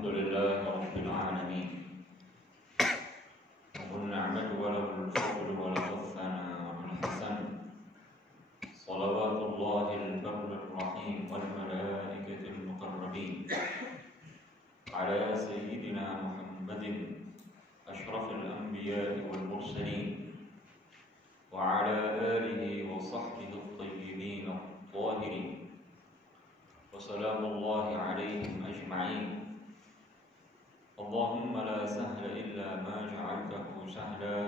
الحمد لله رب العالمين والنعمة وله الفضل وله الثناء الحسن صلوات الله البر الرحيم والملائكة المقربين على سيدنا محمد أشرف الأنبياء والمرسلين وعلى آله وصحبه الطيبين الطاهرين وسلام الله عليهم أجمعين. اللهم لا سهل إلا ما جعلته سهلا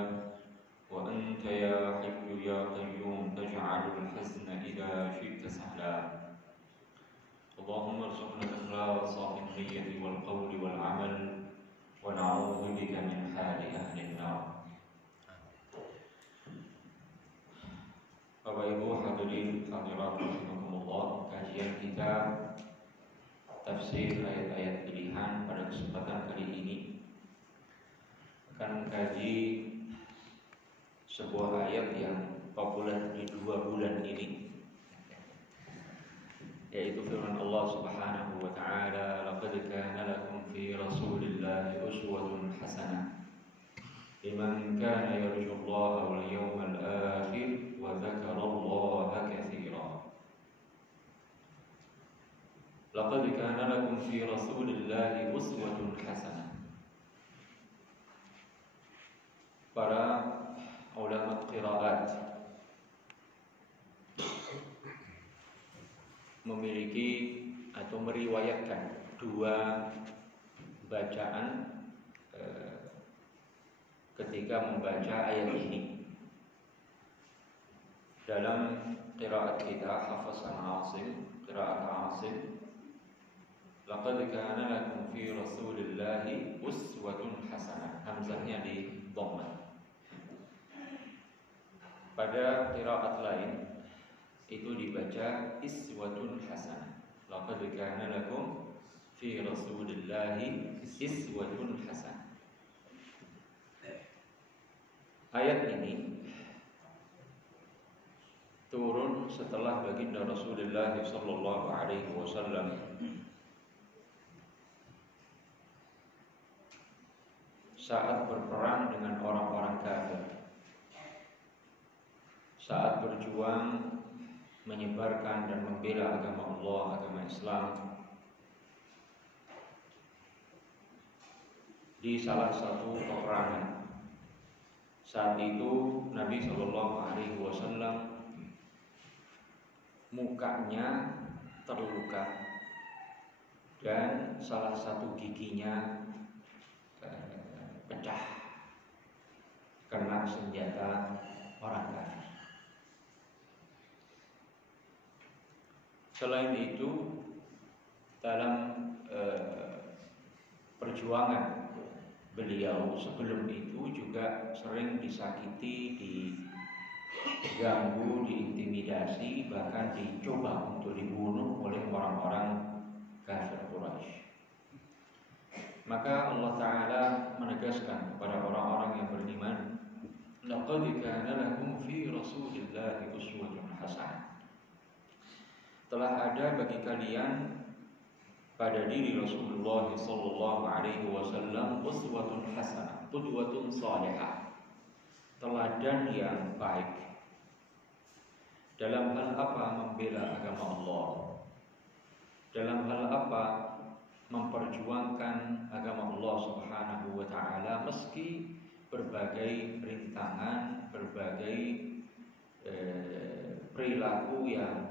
وأنت يا حي يا قيوم تجعل الحزن إذا شئت سهلا. اللهم ارزقنا الإخلاص في النية والقول والعمل ونعوذ بك من حال أهل النار. Bapak Ibu hadirin hadirat rahimakumullah, kajian kita tafsir ayat-ayat pilihan pada kesempatan kali ini akan mengkaji sebuah ayat yang populer di 2 bulan ini, yaitu firman Allah Subhanahu wa taala, laqad kana lakum fi rasulillahi uswatun hasanah liman kana yarjullaha wal yawmal akhir wa dzakarallaha katsiran. Laqad kana lakum fi rasulillahi uswatun hasanah. Para ulama qiraat memiliki atau meriwayatkan 2 bacaan ketika membaca ayat ini. Dalam qiraat kita Hafs an Asim, qiraat Asim, laqad kana lakum fi rasulillahi uswatun hasanah, hamzahnya di dhammah. Pada qiraat lain itu dibaca iswatun hasanah, laqad kana lakum fi rasulillahi iswatun hasanah. Ayat ini turun setelah baginda Rasulullah sallallahu alaihi wasallam saat berperang dengan orang-orang kafir, saat berjuang menyebarkan dan membela agama Allah, agama Islam, di salah satu peperangan. Saat itu Nabi Shallallahu Alaihi Wasallam mukanya terluka dan salah satu giginya pecah kena senjata orang kafir. Selain itu, dalam perjuangan beliau sebelum itu juga sering disakiti, diganggu, diintimidasi, bahkan dicoba untuk dibunuh oleh orang-orang kafir Quraisy. Maka Allah Ta'ala menegaskan kepada orang-orang yang beriman, laqad kana lakum fi rasulillahi uswatun hasanah. Telah ada bagi kalian pada diri Rasulullah sallallahu alaihi wasallam uswatun hasanah, qudwatun salihah, teladan yang baik. Dalam hal apa? Membela agama Allah. Dalam hal apa? Memperjuangkan agama Allah Subhanahu wa taala meski berbagai rintangan, berbagai perilaku yang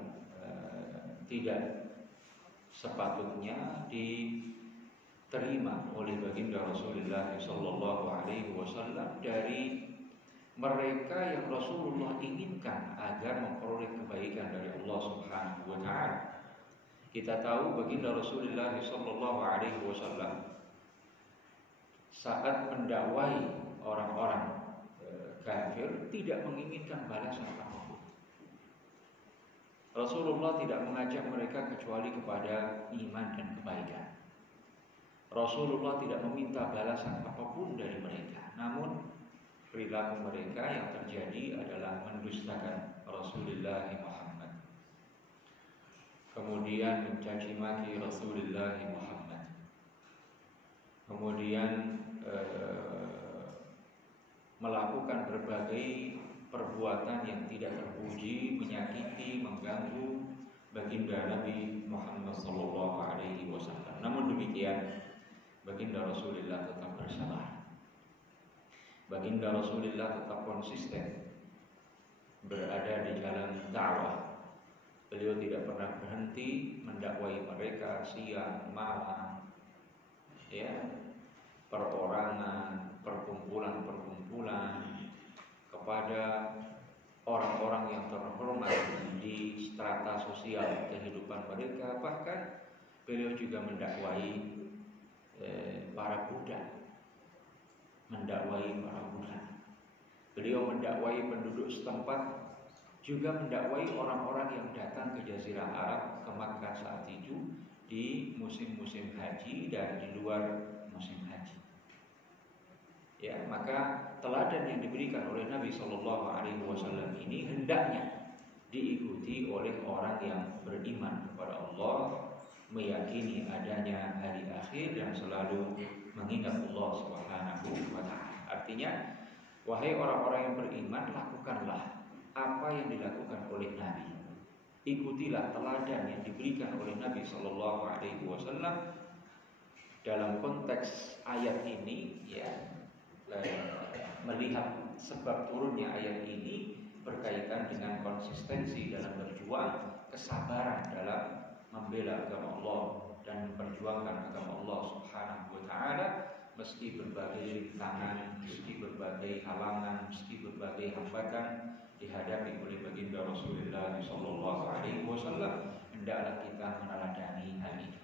tidak sepatutnya diterima oleh baginda Rasulullah sallallahu alaihi wasallam dari mereka yang Rasulullah inginkan agar memperoleh kebaikan dari Allah Subhanahu wa taala. Kita tahu baginda Rasulullah sallallahu alaihi wasallam saat mendakwai orang-orang kafir tidak menginginkan balasan apapun. Rasulullah tidak mengajak mereka kecuali kepada iman dan kebaikan. Rasulullah tidak meminta balasan apapun dari mereka. Namun perilaku mereka yang terjadi adalah mendustakan Rasulullah Muhammad, kemudian mencaci maki Rasulullah Muhammad, kemudian melakukan berbagai perbuatan yang tidak terpuji, menyakiti, mengganggu baginda Nabi Muhammad SAW. Namun demikian, baginda Rasulullah tetap bersabar. Baginda Rasulullah tetap konsisten berada di jalan dakwah. Beliau tidak pernah berhenti mendakwai mereka siang malam, ya, perorangan, perkumpulan kepada orang-orang yang terhormat di strata sosial kehidupan mereka. Bahkan beliau juga mendakwai para budak, Beliau mendakwai penduduk setempat, juga mendakwai orang-orang yang datang ke Jazirah Arab, ke Makkah saat itu di musim-musim haji dan di luar musim haji. Ya, maka teladan yang diberikan oleh Nabi SAW ini hendaknya diikuti oleh orang yang beriman kepada Allah, meyakini adanya hari akhir dan selalu mengingat Allah Subhanahu wa taala. Artinya, wahai orang-orang yang beriman, lakukanlah apa yang dilakukan oleh Nabi. Ikutilah teladan yang diberikan oleh Nabi SAW dalam konteks ayat ini, ya. Melihat sebab turunnya ayat ini berkaitan dengan konsistensi dalam berjuang, kesabaran dalam membela agama Allah dan memperjuangkan agama Allah Subhanahu wa taala meski berbagai rintangan, meski berbagai halangan, meski berbagai hambatan dihadapi oleh baginda Rasulullah SAW. Hendaklah kita meneladani hal ini.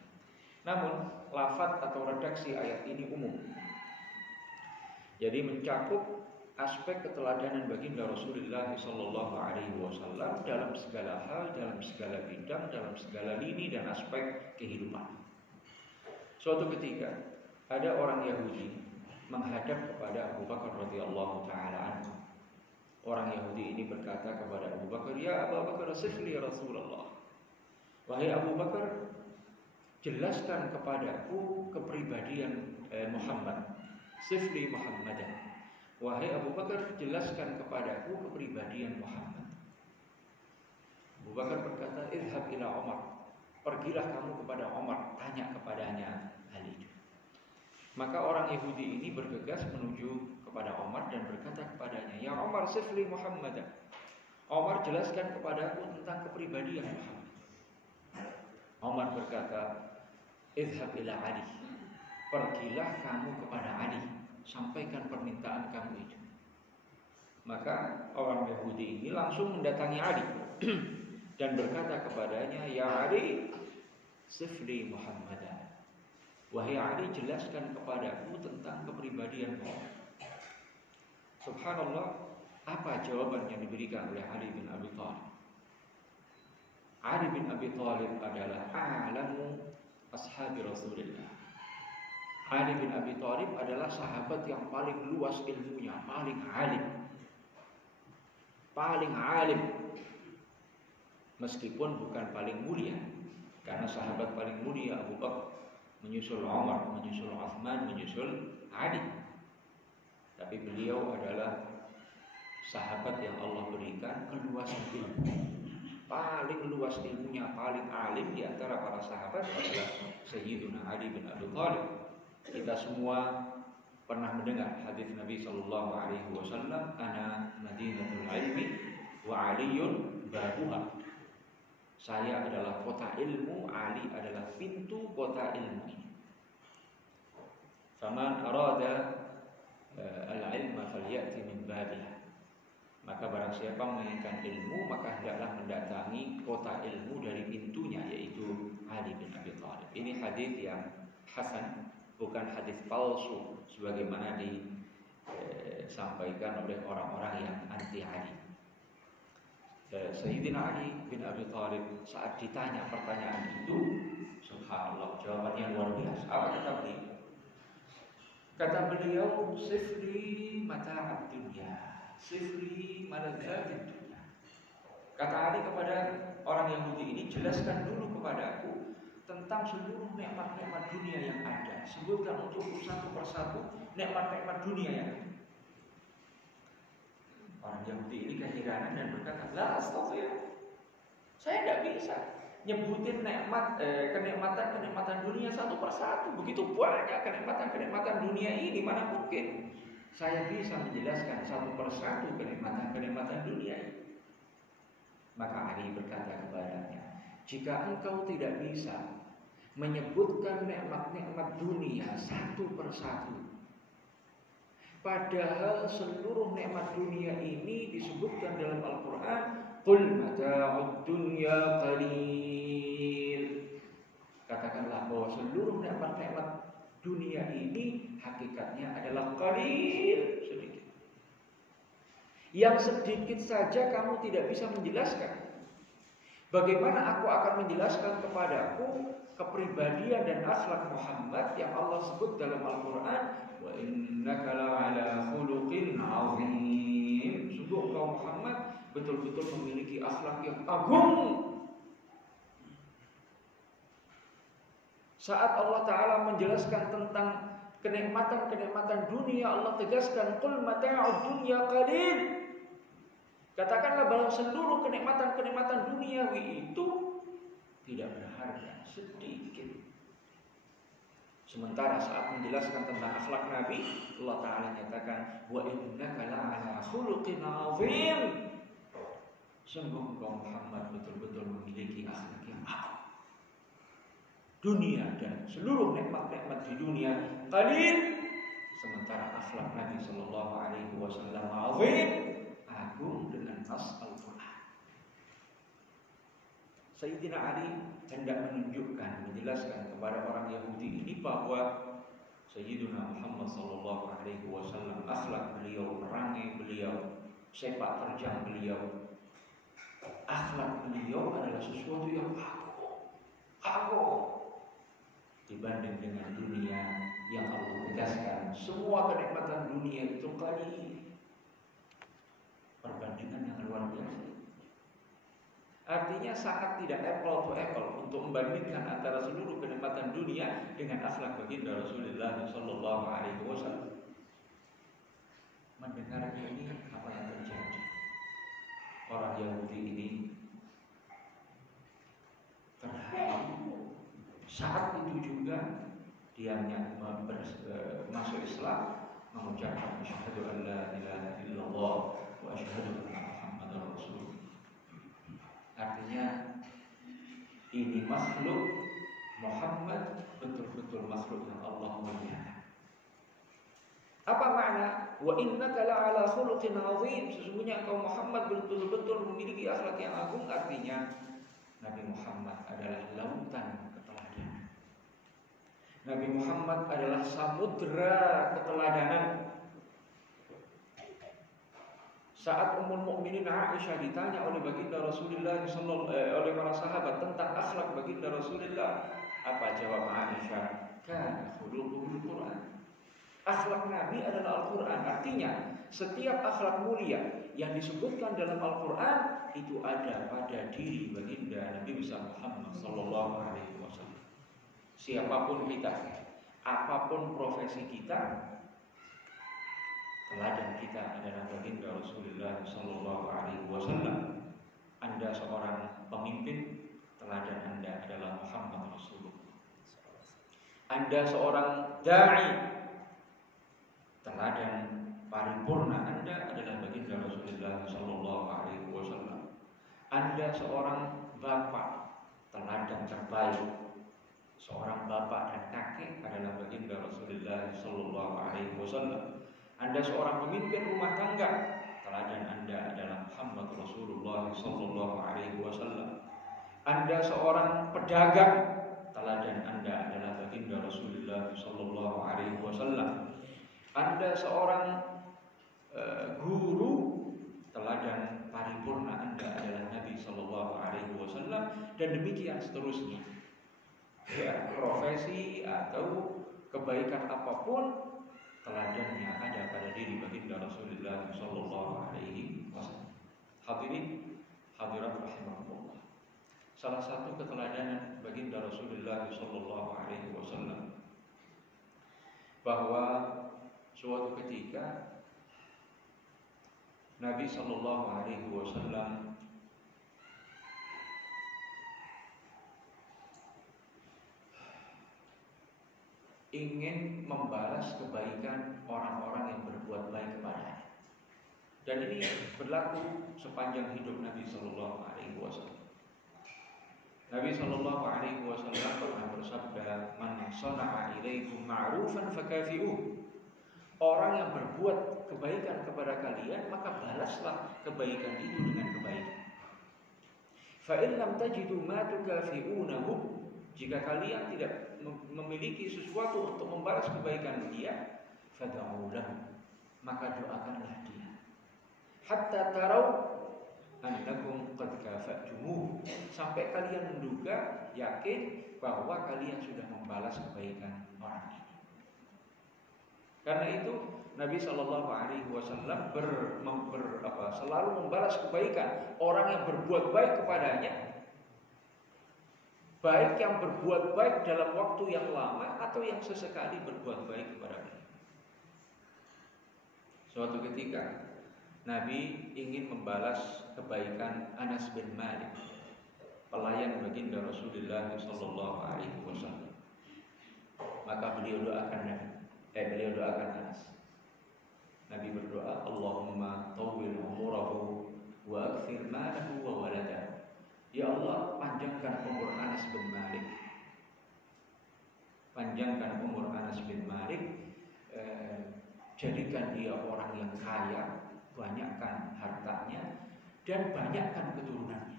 Namun lafaz atau redaksi ayat ini umum, jadi mencakup aspek keteladanan baginda Rasulullah SAW dalam segala hal, dalam segala bidang, dalam segala lini dan aspek kehidupan. Suatu ketika ada orang Yahudi menghadap kepada Abu Bakar radhiyallahu taala anhu. Orang Yahudi ini berkata kepada Abu Bakar, "Ya Abu Bakar, sifli Rasulullah." Wahai Abu Bakar, jelaskan kepadaku kepribadian Muhammad. Sifli Muhammadan. Wahai Abu Bakar, jelaskan kepadaku kepribadian Muhammad. Abu Bakar berkata, "Idhab ila Umar." Pergilah kamu kepada Umar, tanya kepadanya hal itu. Maka orang Yahudi ini bergegas menuju kepada Umar dan berkata kepadanya, "Ya Umar, sifli Muhammadan." Umar, jelaskan kepadaku tentang kepribadian Muhammad. Umar berkata, "Idhab ila Ali." Pergilah kamu kepada Ali, sampaikan permintaan kamu itu. Maka orang Yahudi ini langsung mendatangi Ali dan berkata kepadanya, "Ya Ali, sifli Muhammadan." Wahai Ali, jelaskan kepadaku tentang kepribadian Muhammad. Subhanallah, apa jawaban yang diberikan oleh Ali bin Abi Thalib? Ali bin Abi Thalib adalah a'lamu ashabi Rasulullah. Ali bin Abi Thalib adalah sahabat yang paling luas ilmunya, paling alim. Meskipun bukan paling mulia, karena sahabat paling mulia Abu Bakar, menyusul Umar, menyusul Uthman, menyusul Ali. Tapi beliau adalah sahabat yang Allah berikan keluasan ilmu. Paling luas ilmunya, paling alim di antara para sahabat adalah Sayyiduna Ali bin Abi Thalib. Kita semua pernah mendengar hadis Nabi sallallahu alaihi wasallam, "Ana Madinatul Ilmi wa Aliyun babuha." Saya adalah kota ilmu, Ali adalah pintu kota ilmu ini. Faman arada al-ilma falyati min babiha. Maka barang siapa menginginkan ilmu, maka hendaklah mendatangi kota ilmu dari pintunya, yaitu Ali bin Abi Thalib. Ini hadis yang hasan, bukan hadis palsu sebagaimana disampaikan oleh orang-orang yang anti Ali. Sayyidina Ali bin Abi Thalib saat ditanya pertanyaan itu, subhanallah, jawabannya luar biasa. Apa kata beliau? Kata beliau, "Sifri mata'ad dunya, sifri maladzatid dunya." Kata Ali kepada orang Yahudi ini, jelaskan dulu kepadaku tentang tentang seluruh nikmat-nikmat dunia yang ada. Sebutkan untukku satu persatu nikmat-nikmat dunia yang ada. Orang Yahudi ini keheranan dan berkata, "La astagfirullah. Saya tidak bisa nyebutin kenikmatan dunia satu persatu. Begitu banyak kenikmatan dunia ini, mana mungkin saya bisa menjelaskan satu persatu kenikmatan dunia ini." Maka Ali berkata kepadanya, "Jika engkau tidak bisa menyebutkan nikmat-nikmat dunia satu persatu, padahal seluruh nikmat dunia ini disebutkan dalam Al-Quran, qul mata'ud dunya qalil." Katakanlah bahwa seluruh nikmat-nikmat dunia ini hakikatnya adalah qalil, sedikit. Yang sedikit saja kamu tidak bisa menjelaskan. Bagaimana aku akan menjelaskan kepadaku kepribadian dan akhlak Muhammad yang Allah sebut dalam Al-Quran, wa innaka la'ala khuluqin 'azim. Sungguh engkau Muhammad betul-betul memiliki akhlak yang agung. Saat Allah Ta'ala menjelaskan tentang kenikmatan dunia, Allah tegaskan, qul mata'ud dunya qalil. Katakanlah bahwa seluruh kenikmatan duniawi itu tidak berharga, sedikit. Sementara saat menjelaskan tentang akhlak Nabi, Allah Ta'ala nyatakan, wa innaka la'ala khuluqin 'azim. Sungguh engkau Muhammad betul-betul memiliki akhlak yang agung. Dunia dan seluruh nikmat-nikmat di dunia qalil, sementara akhlak Nabi sallallahu alaihi wasallam 'azim, agung dengan nas Al-Quran. Sayyidina Ali hendak menjelaskan kepada orang Yahudi ini bahwa Sayyidina Muhammad sallallahu alaihi wasallam, akhlak beliau, perangai beliau, sepak terjang beliau, akhlak beliau adalah sesuatu yang agung dibanding dengan dunia yang Allah tegaskan semua kenikmatan dunia itu qalil. Perbandingan yang luar biasa. Artinya sangat tidak apple to apple untuk membandingkan antara seluruh kenikmatan dunia dengan akhlak baginda Rasulullah sallallahu alaihi wasallam. Mendengar ini, apa yang terjadi? Orang Yahudi ini terharu. Saat itu juga dia masuk Islam, mengucapkan asyhadu an la ilaha illallah wa asyhadu anna Muhammadar Rasulullah. Artinya ini makhluk Muhammad betul-betul makhluk yang Allah muliakan. Apa makna wa innaka la'ala khuluqin 'azim? Sesungguhnya engkau Muhammad betul-betul memiliki akhlak yang agung. Artinya Nabi Muhammad adalah lautan keteladanan. Nabi Muhammad adalah samudra keteladanan. Saat Ummul Mukminin Aisyah ditanya oleh baginda Rasulullah oleh para sahabat tentang akhlak baginda Rasulullah, apa jawab Aisyah? Kana khuluquhul Quran. Akhlak Nabi adalah Al-Quran. Artinya setiap akhlak mulia yang disebutkan dalam Al-Quran itu ada pada diri baginda Nabi besar Muhammad sallallahu alaihi wasallam. Siapapun kita, apapun profesi kita, teladan kita adalah baginda Rasulullah sallallahu alaihi wasallam. Anda seorang pemimpin, teladan Anda adalah Muhammad Rasulullah. Anda seorang dai, teladan paripurna Anda adalah baginda Rasulullah sallallahu alaihi wasallam. Anda seorang bapak, teladan terbaik seorang bapak dan kakek adalah baginda Rasulullah sallallahu alaihi wasallam. Anda seorang pemimpin rumah tangga, teladan Anda adalah Muhammad Rasulullah sallallahu alaihi wasallam. Anda seorang pedagang, teladan Anda adalah baginda Rasulullah sallallahu alaihi wasallam. Anda seorang guru, teladan paripurna Anda adalah Nabi sallallahu alaihi wasallam, dan demikian seterusnya. Ya, profesi atau kebaikan apapun, teladannya ada pada diri baginda Rasulullah sallallahu alaihi wasallam. Hadirin hadirat rahimakumullah. salah satu keteladanan baginda Rasulullah sallallahu alaihi wasallam bahwa suatu ketika Nabi sallallahu alaihi wasallam ingin membalas kebaikan orang-orang yang berbuat baik kepadanya. Dan ini berlaku sepanjang hidup Nabi sallallahu alaihi wasallam. Nabi sallallahu alaihi wasallam pernah bersabda, "Man shana'a ilaikum ma'rufan fakafi'uh." Orang yang berbuat kebaikan kepada kalian, maka balaslah kebaikan itu dengan kebaikan. Fa in lam tajidu ma tukafi'unahu, jika kalian tidak memiliki sesuatu untuk membalas kebaikan dia, fad'u lahu, maka doakanlah dia. Hatta tarau annakum qad kafa'tumuh, sampai kalian menduga, yakin bahwa kalian sudah membalas kebaikan orang ini. Karena itu Nabi Shallallahu Alaihi Wasallam selalu membalas kebaikan orang yang berbuat baik kepadanya, baik yang berbuat baik dalam waktu yang lama atau yang sesekali berbuat baik kepada beliau. Suatu ketika Nabi ingin membalas kebaikan Anas bin Malik, pelayan baginda Rasulullah Sallallahu Alaihi Wasallam. Maka beliau doakan Anas. Nabi berdoa, Allahumma tawwil umurahu wa akthir malahu wa waladahu. Ya Allah, panjangkan umur Anas bin Malik. Panjangkan umur Anas bin Malik. Jadikan dia orang yang kaya, banyakkan hartanya, dan banyakkan keturunannya.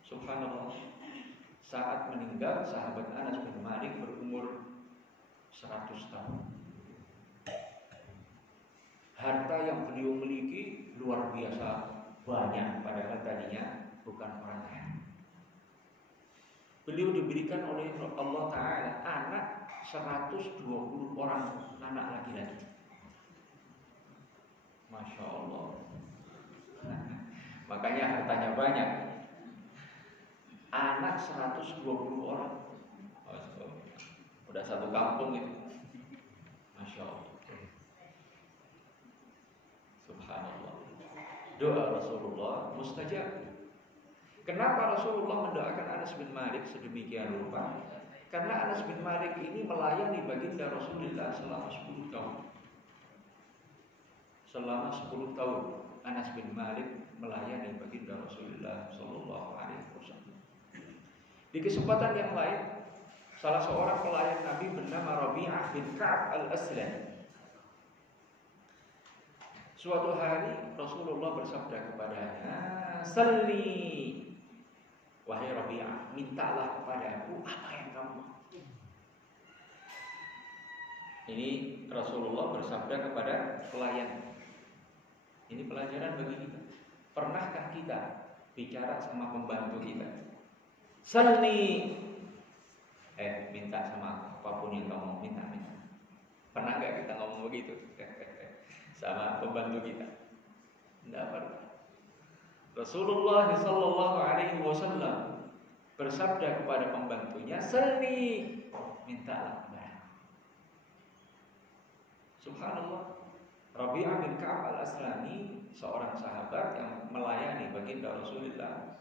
Subhanallah. Saat meninggal, sahabat Anas bin Malik berumur 100 tahun. Harta yang beliau miliki luar biasa banyak, padahal tadinya bukan orang kaya. Beliau diberikan oleh Allah Ta'ala anak 120 orang anak laki-laki. Masya Allah. Makanya hartanya banyak. Anak 120 orang. Udah satu kampung itu. Masya Allah. Subhanallah. Doa Rasulullah mustajab. Kenapa Rasulullah mendoakan Anas bin Malik sedemikian rupa? Karena Anas bin Malik ini melayani baginda Rasulullah selama 10 tahun. Selama 10 tahun Anas bin Malik melayani baginda Rasulullah sallallahu alaihi wasallam. Di kesempatan yang lain, salah seorang pelayan Nabi bernama Rabi'ah bin Ka'ab al-Aslami. Suatu hari Rasulullah bersabda kepadanya, "Salli, wahai Rabi'ah, mintalah kepadaku apa yang kamu mau." Ini Rasulullah bersabda kepada pelayan. Ini pelajaran bagi kita. Pernahkah kita bicara sama pembantu kita? Salli, minta sama apapun yang kamu minta. Pernah gak kita ngomong begitu sama pembantu kita? Tidak pernah. Rasulullah sallallahu alaihi wasallam bersabda kepada pembantunya, "Salli, mintalah kepada." Subhanallah. Rabi'ah bin Ka'ab al-Aslami, seorang sahabat yang melayani baginda Rasulullah.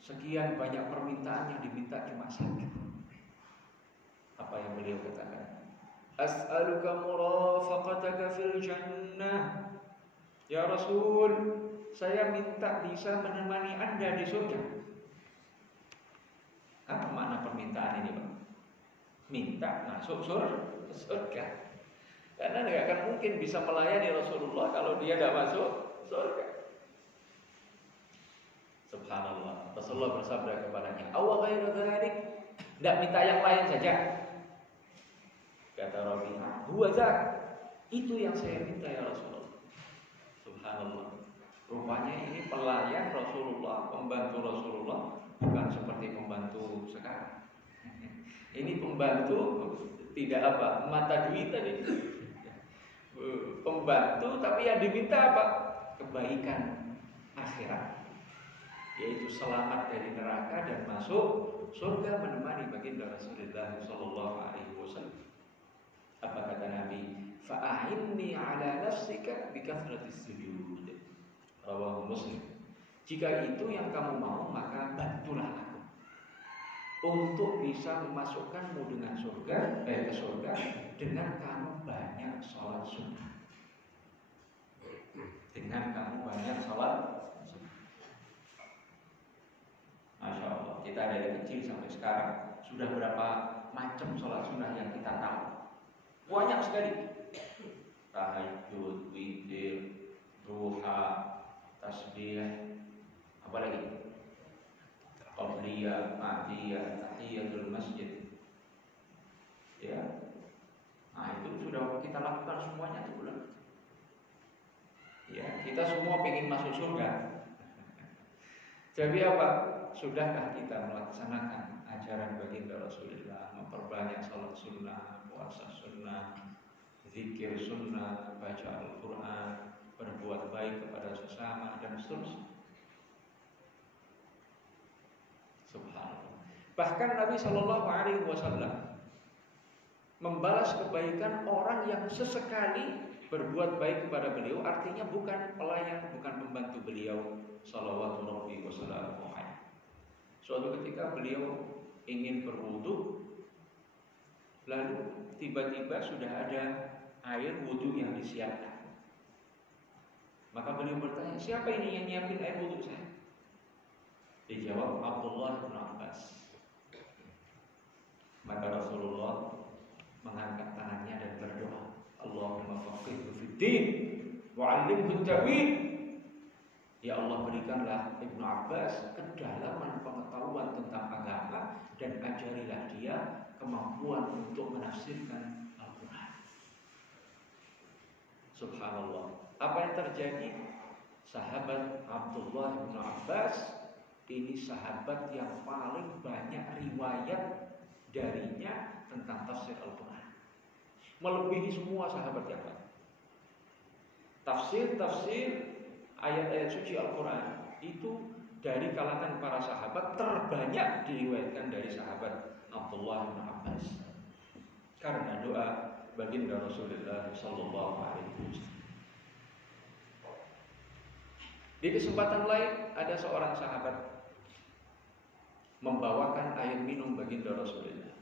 Sekian banyak permintaan yang diminta cuma satu. Apa yang beliau katakan? As'aluka murafaqataka fil jannah. Ya Rasul, saya minta bisa menemani Anda di surga. Apa makna permintaan ini, Pak? Minta masuk surga. Karena tidak akan mungkin bisa melayani Rasulullah kalau dia tidak masuk surga. Subhanallah. Rasulullah bersabda kepadanya, "Awa ghairu dzalik?" Tidak minta yang lain saja. Kata Rabi'ah, "Huwa dzak." Itu yang saya minta ya Rasulullah. Subhanallah. Rupanya ini pelayan Rasulullah, pembantu Rasulullah, bukan seperti pembantu sekarang. Ini pembantu tidak mata duit tadi. Pembantu, tapi yang diminta apa? Kebaikan akhirat. yaitu selamat dari neraka dan masuk surga menemani baginda Rasulullah sallallahu alaihi wasallam. Apa kata Nabi? Fa'inni ala nafsika bikathratis sujud. Rawahu Muslim. Jika itu yang kamu mau, maka bantulah aku untuk bisa memasukkanmu dengan surga, ke surga dengan kamu banyak sholat sunnah. Dengan kamu banyak sholat sunnah. Masya Allah, kita dari kecil sampai sekarang sudah berapa macam sholat sunnah yang kita tahu? Banyak sekali. Tahajud, witir, duha, tasbih, apa lagi? Qabliyah, ba'diyah, tahiyatul masjid. Ya. Nah, itu sudah kita lakukan semuanya itu bulan. Ya, kita semua ingin masuk surga. Jadi apa? Sudahkah kita melaksanakan ajaran baginda Rasulullah, memperbanyak salat sunnah, puasa sunnah, zikir sunnah, baca Al-Quran, berbuat baik kepada sesama dan seterusnya. Subhanallah. Bahkan Nabi Shallallahu Alaihi Wasallam membalas kebaikan orang yang sesekali berbuat baik kepada beliau, artinya bukan pelayan, bukan pembantu beliau. Shallallahu Alaihi Wasallam. Suatu ketika beliau ingin berwudu, lalu tiba-tiba sudah ada air wudu yang disiapkan. Maka beliau bertanya, siapa ini yang nyiapin air wudu saya? Dijawab Abdullah bin Abbas. Maka Rasulullah mengangkat tangannya dan berdoa, Allahumma faqihhu fid-din wa 'allimhu at-ta'wil. Ya Allah, berikanlah Ibnu Abbas kedalaman pengetahuan tentang agama dan ajarilah dia kemampuan untuk menafsirkan Al-Quran. Subhanallah. Apa yang terjadi? Sahabat Abdullah bin Abbas ini sahabat yang paling banyak riwayat darinya tentang tafsir Al-Quran, melebihi semua sahabat yang lain. Tafsir ayat-ayat suci Al-Quran itu dari kalangan para sahabat terbanyak diriwayatkan dari sahabat Abdullah bin Abbas karena doa baginda Rasulullah Sallallahu Alaihi Wasallam. Di kesempatan lain ada seorang sahabat membawakan air minum baginda Rasulullah.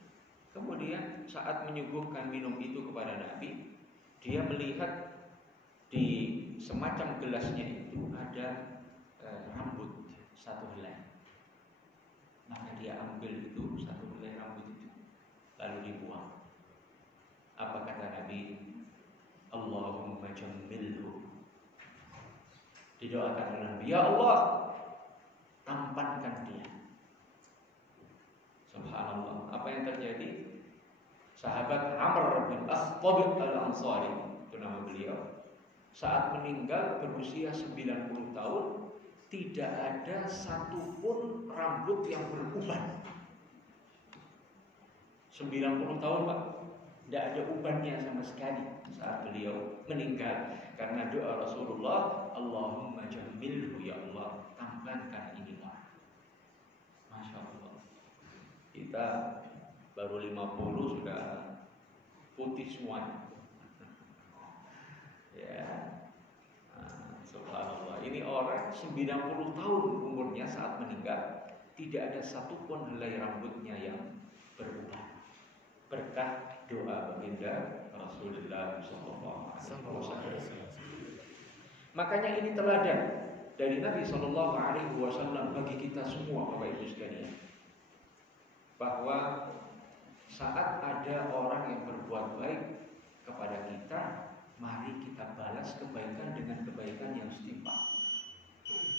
Kemudian saat menyuguhkan minum itu kepada Nabi, dia melihat di semacam gelasnya itu ada rambut satu helai. Maka dia ambil itu satu helai rambut itu, lalu dibuang. Apa kata Nabi? Allahumma jammilhu. Didoakan oleh Nabi, ya Allah, tampankan dia. Subhanallah. Apa yang terjadi? Sahabat Amr bin As-Tabiq Al-Ansari, itu nama beliau, saat meninggal berusia 90 tahun, tidak ada satupun rambut yang beruban. 90 tahun Pak, tidak ada ubannya sama sekali saat beliau meninggal. Karena doa Rasulullah, Allahumma jammilhu, ya Allah, tampankan ini orang. Masya Allah. Kita baru 50 sudah putih semuanya. Ya, subhanallah. Ini orang 90 tahun umurnya saat meninggal, tidak ada satupun helai rambutnya yang berubah. Berkah doa baginda Rasulullah SAW. Makanya ini teladan dari Nabi SAW bagi kita semua, Bapak Ibu sekalian, bahwa saat ada orang yang berbuat baik kepada kita, mari kita balas kebaikan dengan kebaikan yang setimpal.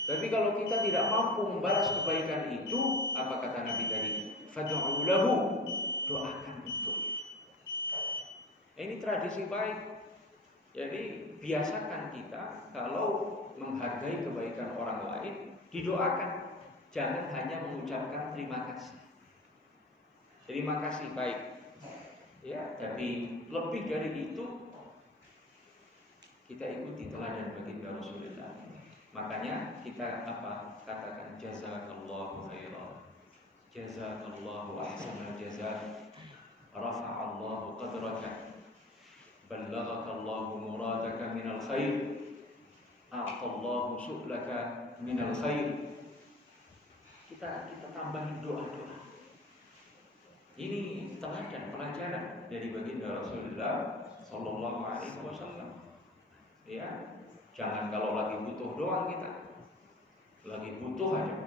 Tapi kalau kita tidak mampu membalas kebaikan itu, apa kata Nabi tadi? Fad'u lahu, doakan untuknya. Ini tradisi baik. Jadi biasakan kita kalau menghargai kebaikan orang lain, didoakan. Jangan hanya mengucapkan terima kasih. Terima kasih baik. Ya, tapi lebih dari itu kita ikuti teladan baginda Rasulullah. Makanya kita katakan jazakallahu jazakallahu ahsanal jazaa, rafa'allahu qadraka, ballaghakallahu muradaka minal khair, a'tallahu su'laka minal khair. Kita tambahin doa-doa. Ini teladan pelajaran dari baginda Rasulullah sallallahu alaihi wasallam. Ya, jangan kalau lagi butuh doang kita. Lagi butuh aja.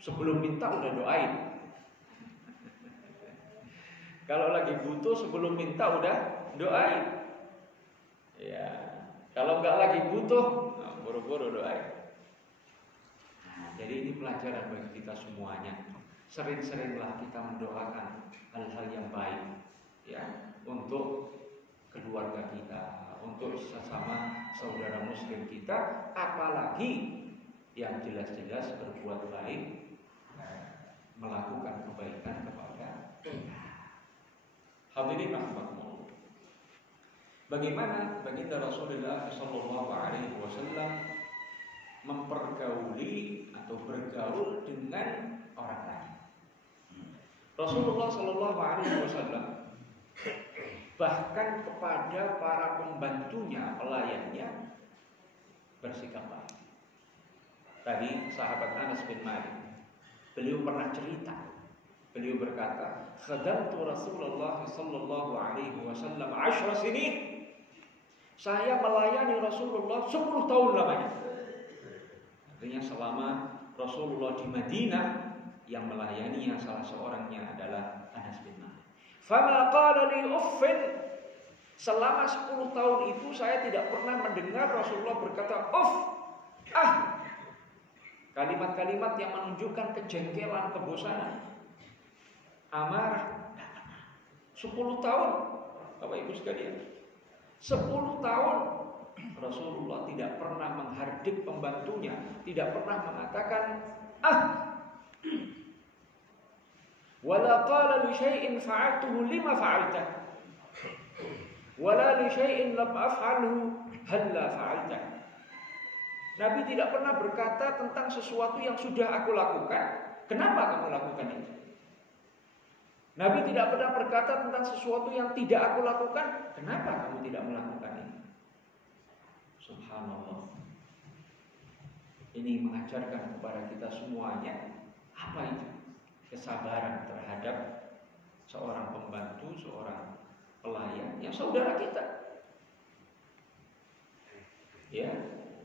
Sebelum minta udah doain. Kalau lagi butuh sebelum minta udah doain. Ya, kalau nggak lagi butuh, buru-buru doain. Nah, jadi ini pelajaran bagi kita semuanya. Sering-seringlah kita mendoakan hal-hal yang baik, ya, untuk keluarga kita, untuk sesama saudara muslim kita, apalagi yang jelas-jelas berbuat baik, melakukan kebaikan kepada kita. Hadirin rahimakumullah. Bagaimana baginda Rasulullah sallallahu alaihi wasallam mempergauli atau bergaul dengan orang lain. Rasulullah sallallahu alaihi wasallam bahkan kepada para pembantunya, pelayannya bersikap baik. Tadi sahabat Anas bin Malik, beliau pernah cerita. Beliau berkata, "Khadamtu Rasulullah sallallahu alaihi wasallam 10 sinin." Saya melayani Rasulullah 10 tahun lamanya. Artinya selama Rasulullah di Madinah, yang melayaninya salah seorangnya adalah Anas bin Malik. Fama qala li uffin. Selama 10 tahun itu saya tidak pernah mendengar Rasulullah berkata uff, kalimat-kalimat yang menunjukkan kejengkelan, kebosanan, amarah. 10 tahun, Bapak Ibu sekalian, 10 tahun Rasulullah tidak pernah menghardik pembantunya, tidak pernah mengatakan wala qala li syai'in fa'altuhu lima fa'alta wala li syai'in lam af'alhu halla fa'alta. Nabi tidak pernah berkata tentang sesuatu yang sudah aku lakukan, kenapa kamu lakukan itu? Nabi tidak pernah berkata tentang sesuatu yang tidak aku lakukan, kenapa kamu tidak melakukan ini? Subhanallah. Ini mengajarkan kepada kita semuanya apa itu? Kesabaran terhadap seorang pembantu, seorang pelayan yang saudara kita. Ya,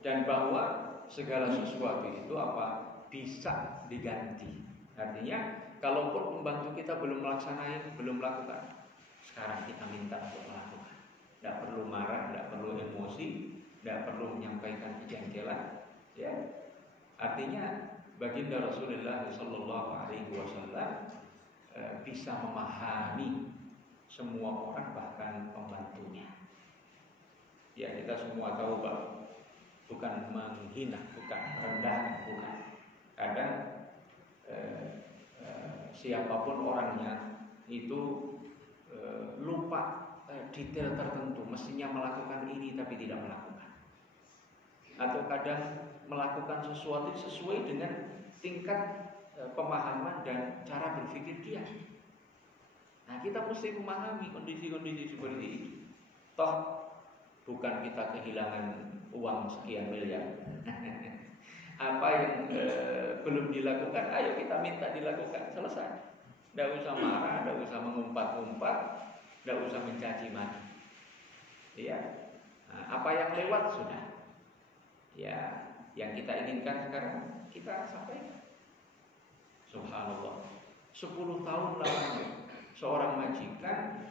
dan bahwa segala sesuatu itu apa? Bisa diganti. Artinya kalaupun pembantu kita belum melaksanakan, belum melakukan, sekarang kita minta untuk melakukan. Tidak perlu marah, tidak perlu emosi, tidak perlu menyampaikan kejengkelan. Ya, artinya baginda Rasulullah Sallallahu Alaihi Wasallam bisa memahami semua orang, bahkan pembantunya. Ya, kita semua tahu bahwa bukan menghina, bukan merendahkan, bukan. Kadang siapapun orangnya itu lupa detail tertentu, mestinya melakukan ini tapi tidak melakukan. Atau kadang melakukan sesuatu sesuai dengan tingkat pemahaman dan cara berpikir dia. Nah, kita mesti memahami kondisi-kondisi seperti ini. Toh bukan kita kehilangan uang sekian miliar. Apa yang belum dilakukan, ayo kita minta dilakukan, selesai. Tidak usah marah, tidak usah mengumpat-umpat, tidak usah mencaci maki. Ya, nah, apa yang lewat sudah. Ya, yang kita inginkan sekarang kita sampaikan. Subhanallah. 10 tahun lamanya seorang majikan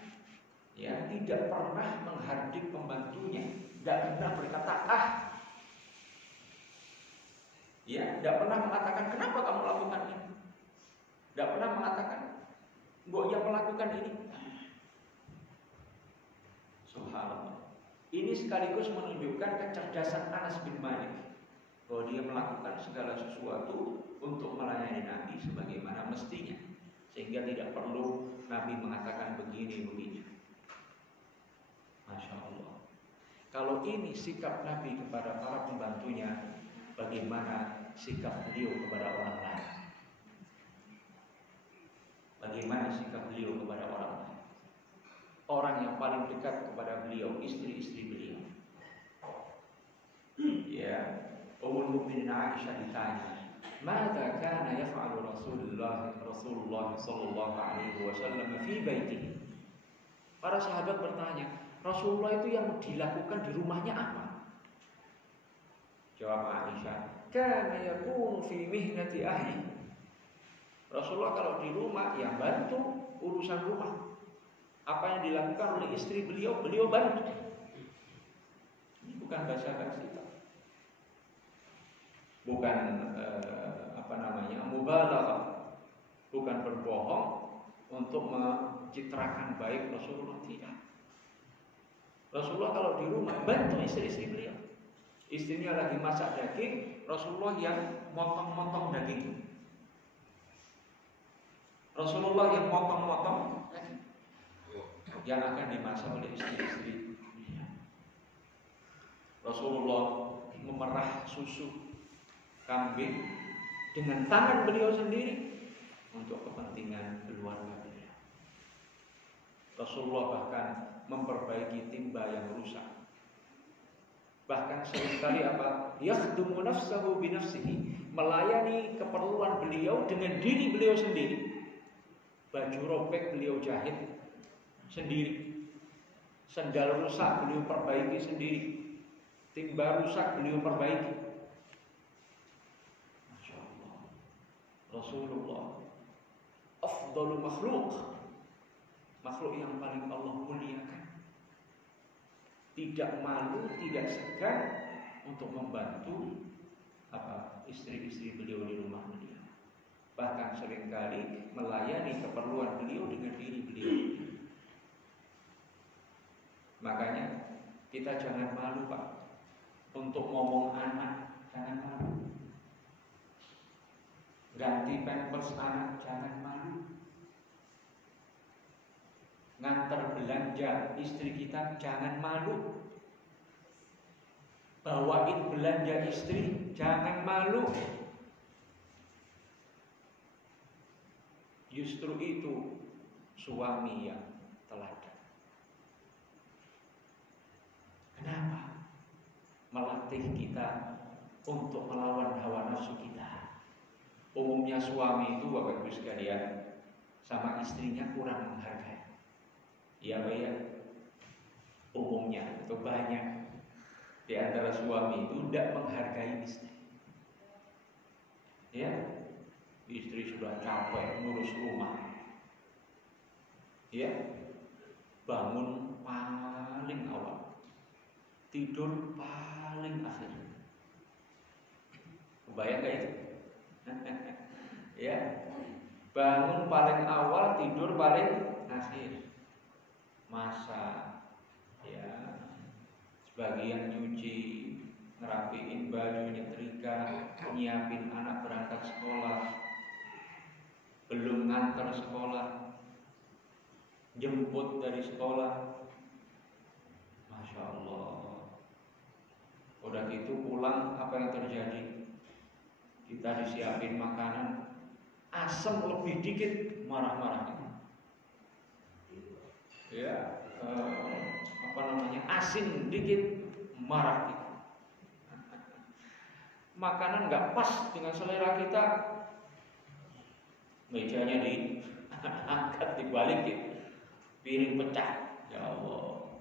ya tidak pernah menghardik pembantunya, tidak pernah berkata ya, tidak pernah mengatakan kenapa kamu lakukan ini, tidak pernah mengatakan mbok yang melakukan ini. Subhanallah. Ini sekaligus menunjukkan kecerdasan Anas bin Malik, bahwa dia melakukan segala sesuatu untuk melayani Nabi sebagaimana mestinya, sehingga tidak perlu Nabi mengatakan begini. Masya Allah. Kalau ini sikap Nabi kepada para pembantunya, bagaimana sikap beliau kepada orang lain? paling dekat kepada beliau, istri-istri beliau. Ya, Ummul Mukminin Aisyah ditanya, "Mada kana yaf'alu Rasulullah sallallahu alaihi wasallam fi baitihi?" Para sahabat bertanya, Rasulullah itu yang dilakukan di rumahnya apa? Jawab Aisyah, "Kana yakunu fi mihnati ahli." Rasulullah kalau di rumah yang bantu urusan rumah. Apa yang dilakukan oleh istri beliau, beliau bantu. Ini bukan basa-basi, bukan mubalaghah, bukan berbohong untuk mencitrakan baik Rasulullah, tidak. Rasulullah kalau di rumah bantu istri-istri beliau. Istrinya lagi masak daging, Rasulullah yang motong-motong daging. Rasulullah yang motong-motong daging yang akan dimasak oleh istri-istri. Rasulullah memerah susu kambing dengan tangan beliau sendiri untuk kepentingan keluarga beliau. Rasulullah bahkan memperbaiki timba yang rusak. Bahkan seringkali yakhdumu nafsahu binafsihi, melayani keperluan beliau dengan diri beliau sendiri. Baju robek beliau jahit sendiri, sendal rusak beliau perbaiki sendiri, timba rusak beliau perbaiki. Masya Allah, Rasulullah afdalul makhluk yang paling Allah muliakan, tidak malu, tidak segan untuk membantu istri-istri beliau di rumah beliau. Bahkan seringkali melayani keperluan beliau dengan diri beliau. Makanya kita jangan malu, Pak, untuk ngomong anak, jangan malu. Ganti pampers anak, jangan malu. Ngantar belanja istri kita, jangan malu. Bawain belanja istri, jangan malu. Justru itu suami yang teladan. Kenapa? Melatih kita untuk melawan hawa nafsu kita. Umumnya suami itu, Bapak Ibu sekalian, sama istrinya kurang menghargai. Ya, Pak ya. Umumnya itu banyak di antara suami itu tidak menghargai istri. Ya, istri sudah capek ngurus rumah, ya, bangun paling awal, tidur paling akhir. Kebayang gak itu? Ya, bangun paling awal, tidur paling akhir. Masak, ya, sebagian nyuci, ngerapiin baju, nyetrika, nyiapin anak berangkat sekolah, belum nganter sekolah, jemput dari sekolah. Masya Allah. Udah gitu pulang, apa yang terjadi? Kita disiapin makanan, asam lebih dikit, marah-marah. Ya, asin dikit, marah kita. Makanan nggak pas dengan selera kita, mejanya diangkat, dibalikin, piring pecah. Ya Allah.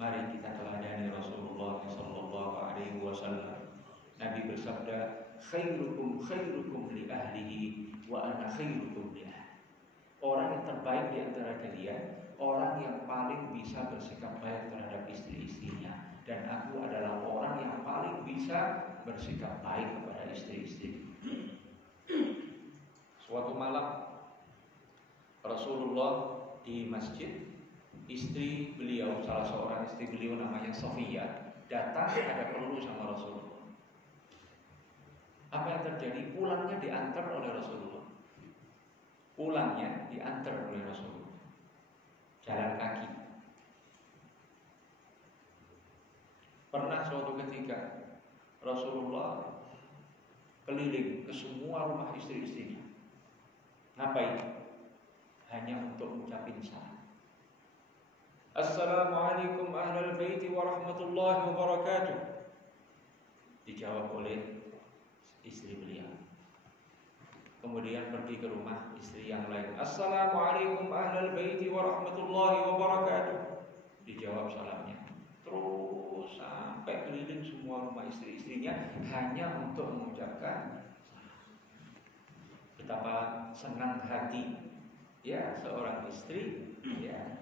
Mari kita teladani Rasulullah sallallahu alaihi wasallam. Nabi bersabda, khairukum li ahlihi wa ana khairukum li ahli. Orang yang terbaik di antara kalian, orang yang paling bisa bersikap baik terhadap istri-istrinya, dan aku adalah orang yang paling bisa bersikap baik kepada istri-istri. Suatu malam Rasulullah di masjid, istri beliau, salah seorang istri beliau namanya Sofia, datang ada perlu sama Rasulullah. Apa yang terjadi? Pulangnya diantar oleh Rasulullah. Pulangnya diantar oleh Rasulullah, jalan kaki. Pernah suatu ketika Rasulullah keliling ke semua rumah istri-istrinya. Ngapain? Hanya untuk ngucapin salam. Assalamualaikum ahlal baiti warahmatullahi wabarakatuh. Dijawab oleh istri beliau. Kemudian pergi ke rumah istri yang lain. Assalamualaikum ahlal baiti warahmatullahi wabarakatuh. Dijawab salamnya. Terus sampai keliling semua rumah istri-istrinya hanya untuk mengucapkan salam. Betapa senang hati ya seorang istri ya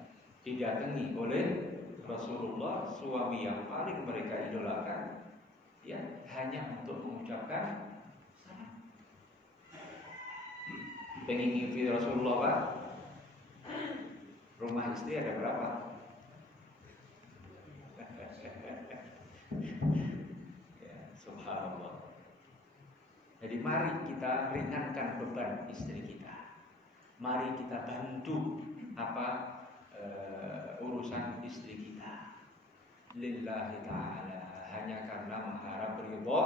didatangi oleh Rasulullah, suami yang paling mereka idolakan, ya hanya untuk mengucapkan salam. Pengen ngimpi Rasulullah Pak? Rumah istri ada berapa? Ya, subhanallah. Jadi mari kita ringankan beban istri kita. Mari kita bantu urusan istri kita. Lillahi ta'ala, hanya karena mengharap ridha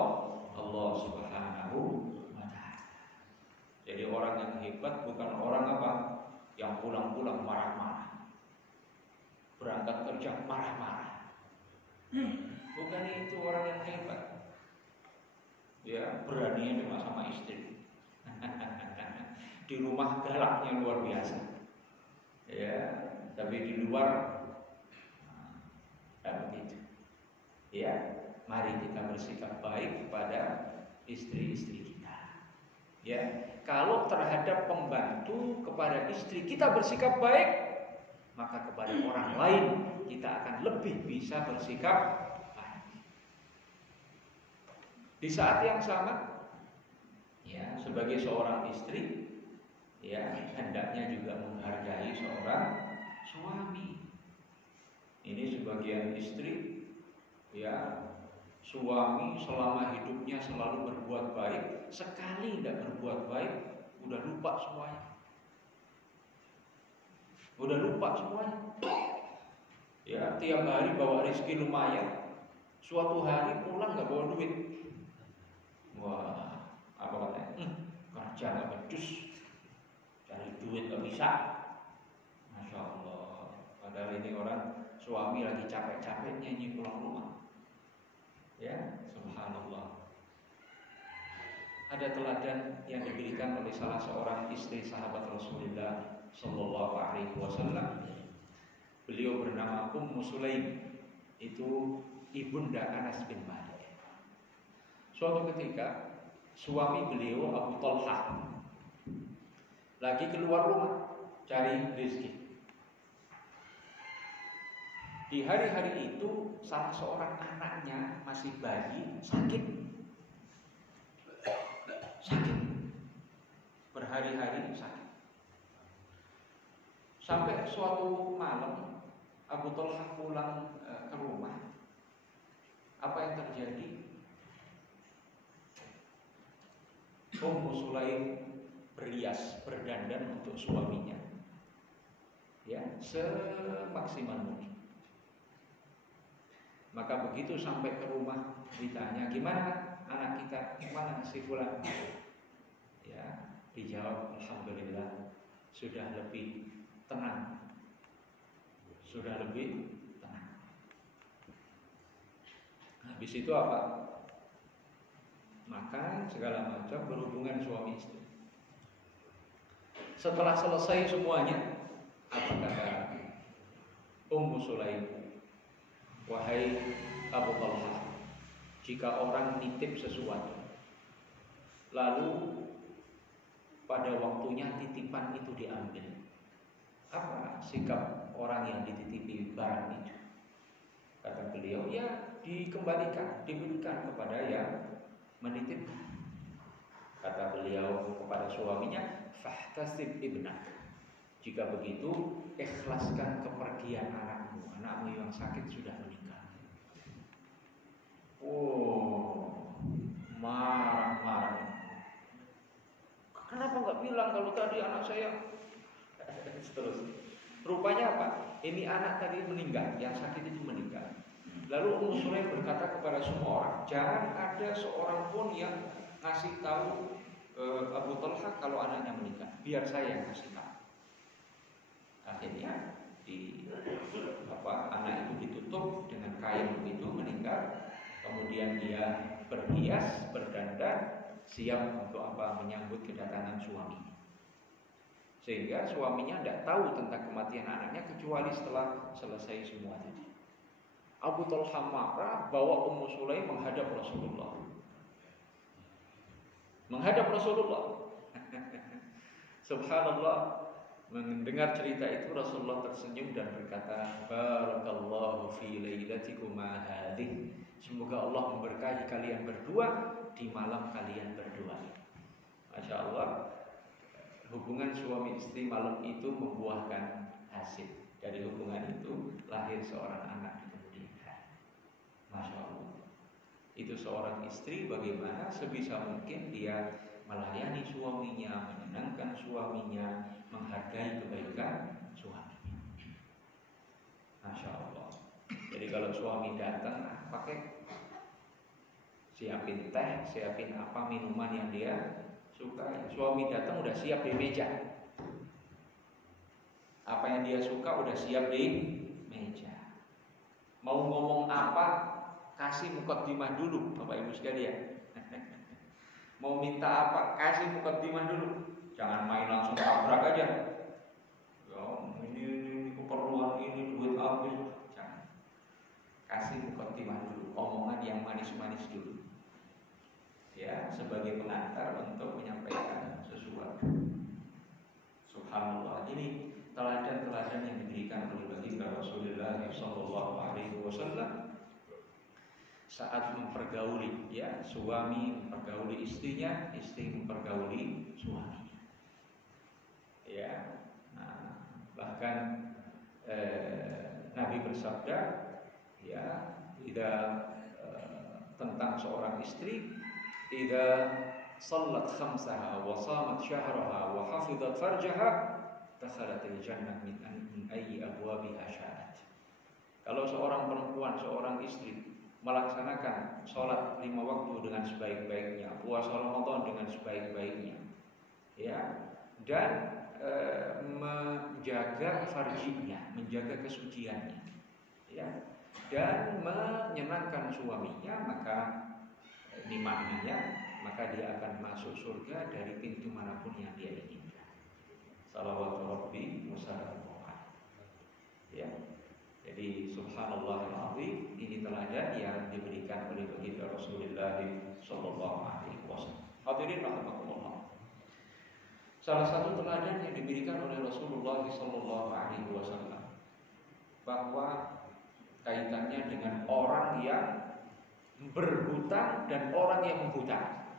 Allah Subhanahu wa ta'ala. Jadi orang yang hebat bukan orang yang pulang-pulang marah-marah, berangkat kerja marah-marah. Bukan itu orang yang hebat. Ya, beraninya cuma sama istri. Di rumah galaknya luar biasa. Ya, tapi di luar begitu. Ya, mari kita bersikap baik kepada istri-istri kita. Ya, kalau terhadap pembantu kepada istri kita bersikap baik, maka kepada orang lain kita akan lebih bisa bersikap baik. Di saat yang sama, ya, sebagai seorang istri, ya, hendaknya juga menghargai seorang suami. Ini sebagian istri, ya, suami selama hidupnya selalu berbuat baik, sekali tidak berbuat baik, udah lupa semuanya. Udah lupa semuanya. Ya, tiap hari bawa rezeki lumayan, suatu hari pulang nggak bawa duit. Wah, apa katanya? Kerja nggak becus, cari duit nggak bisa. Masya Allah. Padahal ini orang suami lagi capek-capeknya nyanyi pulang rumah. Ya, subhanallah. Ada teladan yang diberikan oleh salah seorang istri sahabat Rasulullah Sallallahu Alaihi Wasallam. Beliau bernama Ummu Sulaim. Itu ibunda Anas bin Malik. Suatu ketika suami beliau Abu Talha lagi keluar rumah cari rezeki. Di hari-hari itu salah seorang anaknya masih bayi sakit berhari-hari sakit. Sampai suatu malam Abu Talha pulang ke rumah. Apa yang terjadi? Ummu Sulaim berhias, berdandan untuk suaminya, ya, semaksimal mungkin. Maka begitu sampai ke rumah ditanya, gimana anak kita, gimana si fulan? Ya, dijawab, alhamdulillah sudah lebih tenang, sudah lebih tenang. Habis itu apa? Makan segala macam, berhubungan suami istri. Setelah selesai semuanya, apa kata Ummu Sulaim? Wahai Abu Talha, jika orang nitip sesuatu, lalu pada waktunya titipan itu diambil, apa sikap orang yang dititipi barang itu? Kata beliau, ya dikembalikan, diberikan kepada yang menitipkan. Kata beliau kepada suaminya, fahtasib ibnak. Jika begitu, ikhlaskan kepergian anakmu yang sakit sudah meninggal. Oh, marah-marah. Kenapa nggak bilang kalau tadi anak saya? Terus, rupanya apa? Ini anak tadi meninggal, yang sakit itu meninggal. Lalu Ummu Sulaim berkata kepada semua orang, jangan ada seorang pun yang ngasih tahu Abu Talha kalau anaknya meninggal. Biar saya yang kasih tahu. Akhirnya anak itu ditutup dengan kain begitu, meninggal. Kemudian dia berhias, berdandan, siap untuk menyambut kedatangan suaminya. Sehingga suaminya tidak tahu tentang kematian anaknya kecuali setelah selesai semua tadi. Abu Talha marah, bawa Ummu Sulaim menghadap Rasulullah. Subhanallah. Mendengar cerita itu Rasulullah tersenyum dan berkata, Barakallahu fi lailatikuma hadhihi. Semoga Allah memberkahi kalian berdua di malam kalian berdua. Masya Allah, hubungan suami istri malam itu membuahkan hasil. Dari hubungan itu lahir seorang anak di kemudian hari. Masya Allah. Itu seorang istri bagaimana sebisa mungkin dia melayani suaminya, menyenangkan suaminya, menghargai kebaikan suaminya. Masya Allah. Jadi kalau suami datang, pakai siapin teh, siapin minuman yang dia suka. Suami datang udah siap di meja. Apa yang dia suka udah siap di meja. Mau ngomong apa, kasih muqaddimah dulu, Bapak Ibu sekalian. Mau minta apa, kasih muqaddimah dulu. Jangan main langsung tabrak aja. Ya, ini keperluan ini, duit habis. Jangan. Kasih muqaddimah dulu, omongan yang manis-manis dulu. Ya, sebagai pengantar untuk menyampaikan sesuatu. Subhanallah, ini teladan-teladan yang diberikan oleh baginda Rasulullah SAW saat mempergauli, ya, suami mempergauli istrinya, istri mempergauli suaminya. Ya, bahkan Nabi bersabda, ya, tentang seorang istri, idza sallat khamsaha wa shamat syahraha wa hafizat farjaha dakhalatil jannah min ayyi abwabiha sya'at. Kalau seorang perempuan, seorang istri melaksanakan sholat 5 waktu dengan sebaik-baiknya, puasa Ramadan dengan sebaik-baiknya, ya, dan menjaga farjinya, menjaga kesuciannya, ya, dan menyenangkan suaminya, maka ini maknanya, maka dia akan masuk surga dari pintu manapun yang dia inginkan. Salawatu Rabbi wa salamuhu alaihi. Ya. Jadi subhanallah al-azim, ini teladan yang diberikan oleh baginda Rasulullah sallallahu alaihi wasallam. Hadirin rahimakumullah. Salah satu teladan yang diberikan oleh Rasulullah sallallahu alaihi wasallam bahwa kaitannya dengan orang yang berhutang dan orang yang menghutang.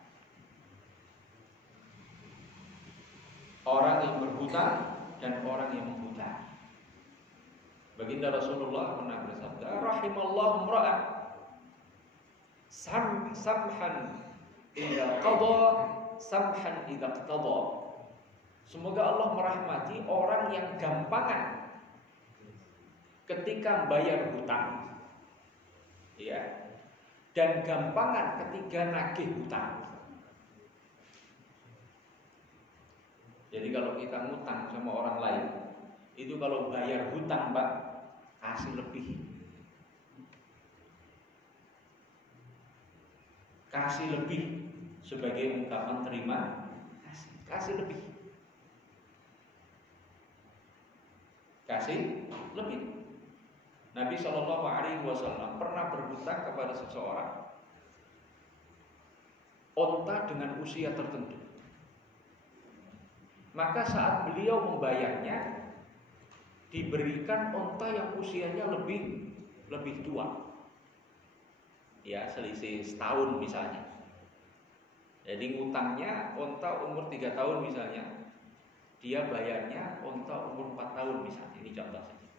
Orang yang berhutang dan orang yang menghutang. Baginda Rasulullah pernah bersabda, rahimallahu imra'an samhan idza qada samhan idza qtada. Semoga Allah merahmati orang yang gampangan ketika bayar hutang, ya, dan gampangan ketika nagih hutang. Jadi kalau kita ngutang sama orang lain, itu kalau bayar hutang, Pak, kasih lebih. Kasih lebih sebagai ungkapan terima kasih. Kasih lebih. Kasih lebih. Nabi SAW pernah berhutang kepada seseorang onta dengan usia tertentu. Maka saat beliau membayarnya, diberikan onta yang usianya lebih tua, ya, selisih setahun misalnya. Jadi ngutangnya onta umur 3 tahun misalnya, dia bayarnya onta umur 4 tahun misalnya. Ini contoh saja.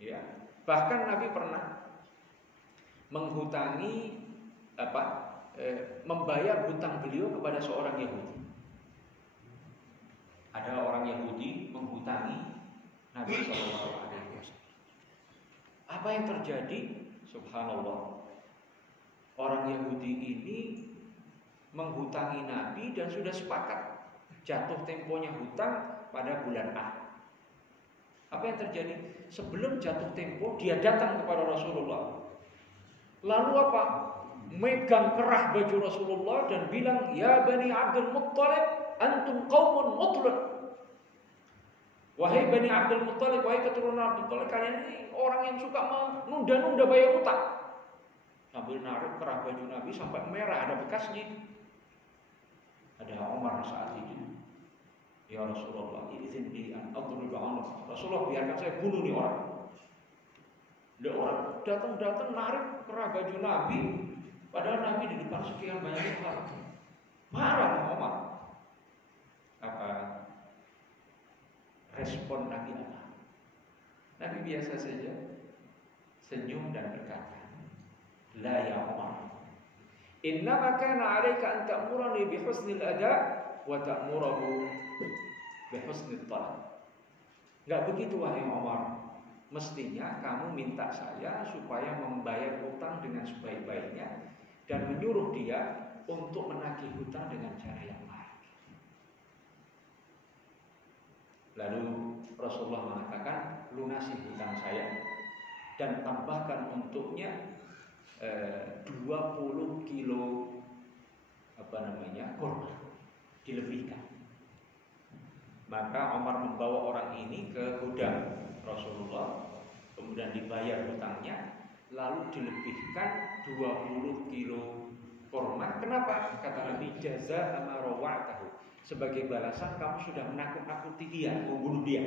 Ya, bahkan Nabi pernah menghutangi membayar hutang beliau kepada seorang Yahudi. Ada orang Yahudi menghutangi Nabi SAW. Apa yang terjadi? Subhanallah. Orang Yahudi ini menghutangi Nabi dan sudah sepakat jatuh temponya hutang pada bulan A. Apa yang terjadi? Sebelum jatuh tempo dia datang kepada Rasulullah. Lalu apa? Megang kerah baju Rasulullah dan bilang, "Ya Bani Abdul Muttalib, antum qaumun mutlaq." Wahai Bani Abdul Muttalib, wahai keturunan Abdul Muttalib, kalian ini orang yang suka menunda-nunda bayar utang. Sambil narik kerah baju Nabi sampai merah, ada bekasnya. Ada Umar saat itu. Ya Rasulullah, izin li an adriba anhu. Rasulullah, biarkan saya bunuh nih orang. Ada orang datang narik kerah baju Nabi, padahal Nabi di depan sekian banyak orang. Marah Umar. Apa respon Nabi apa? Nabi biasa saja senyum dan berkata, "La ya Umar, innama kana 'alaika an ta'murani bi husnil ada' wa ta'murahu bi husnit talab." Enggak begitu wahai Umar. Mestinya kamu minta saya supaya membayar hutang dengan sebaik-baiknya dan menyuruh dia untuk menagih hutang dengan cara yang baik. Lalu Rasulullah mengatakan, lunasi hutang saya dan tambahkan untuknya 20 kilo kurma, dilebihkan. Maka Umar membawa orang ini ke gudang Rasulullah, kemudian dibayar hutangnya, lalu dilebihkan 20 kilo kurma. Kenapa? Kata Nabi, jaza ma rawatahu. Sebagai balasan kamu sudah menakut-nakuti dia, membunuh dia.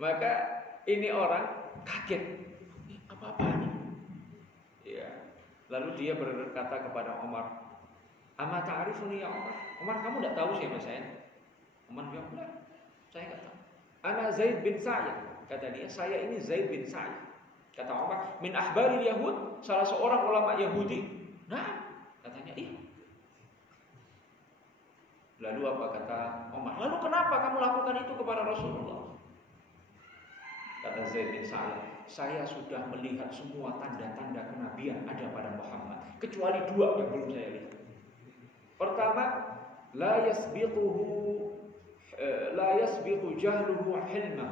Maka ini orang kaget. Apa-apaan? Ya. Lalu dia berkata kepada Umar, "Ama ta'rifuni ya Umar?" Umar, kamu tidak tahu siapa saya? Umar bilang, "Enggak, saya enggak tahu." "Ana Zaid bin Sa'id." Kata dia, "Saya ini Zaid bin Sa'id." Kata Umar, "Min ahbaril Yahud?" Salah seorang ulama Yahudi. Nah, katanya, "Iya." Lalu apa kata Umar? "Lalu kenapa kamu lakukan itu kepada Rasulullah?" Kata Zaid bin Sa'id, "Saya sudah melihat semua tanda-tanda kenabian ada pada Muhammad, kecuali 2 yang belum saya lihat. Pertama, la yasbiqu jahluhu hilma."